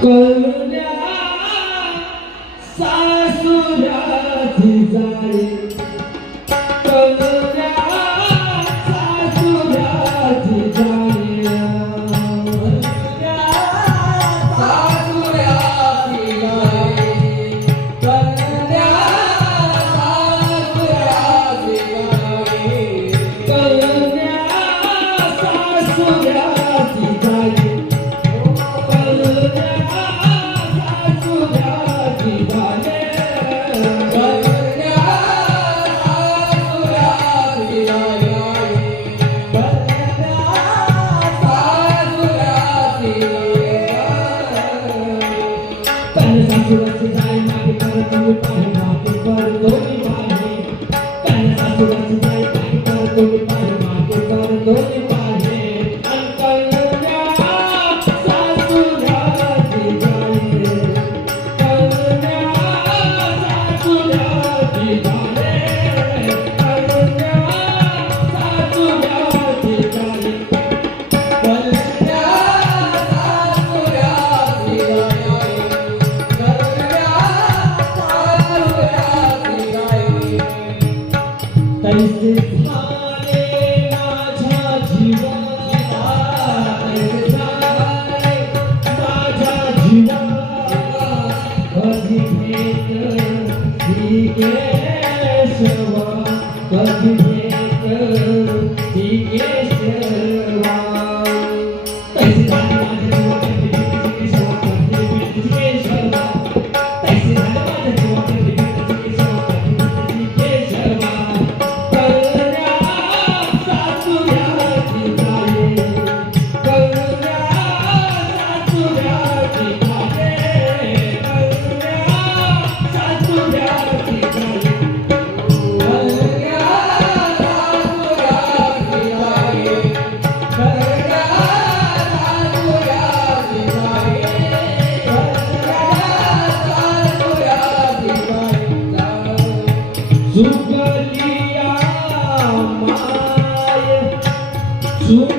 Good. सुरक्षित पर पर पर पर पर पर पर पर पर पर पर पर पर पर सुंदर